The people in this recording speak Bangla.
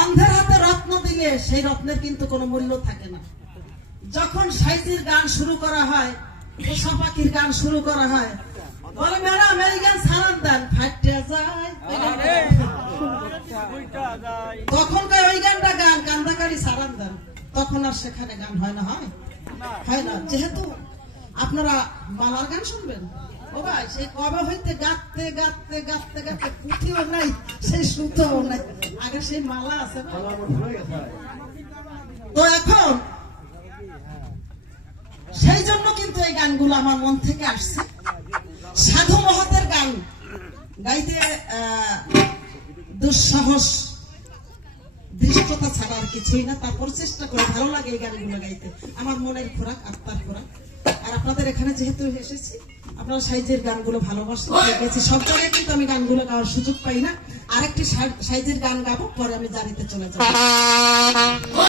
অন্ধের হাতে রত্ন দিলে সেই রত্নের কিন্তু কোনো মূল্য থাকে না। যখন সাইজির গান শুরু করা হয়, পোষা পাখির গান শুরু করা হয়, বলে ম্যাডাম এই গান সারান দেন, ফাটিয়া যায়। তখন ওই গানটা গান কান্দাকারী সারান দেন, তখন আর সেখানে গান হয় না, হয় না। যেহেতু আপনারা মালার গান শুনবেন, ও ভাই সেই কবে হইতে গাতে গাতে গাতে গাতে পুঁথিও নাই, সেই সুতোও নাই, আগে সেই মালা আছে না। তো এখন সেই জন্য কিন্তু এই গানগুলো আমার মন থেকে আসছে। সাধু মহতের গান গাইতে দুঃসাহস দৃষ্টতা ছাড়া আর কিছুই না। তারপর চেষ্টা করে ভালো লাগে এই গানগুলো গাইতে, আমার মনের খোরাক, আত্মার খোরাক। আর আপনাদের এখানে যেহেতু এসেছি, আপনারা সাইজের গানগুলো ভালোবাসেন, গেছি সব জায়গায়, কিন্তু আমি গানগুলো গাওয়ার সুযোগ পাই না। আরেকটি সাইজের গান গাবো, পরে আমি জানিতে চলে যাবো।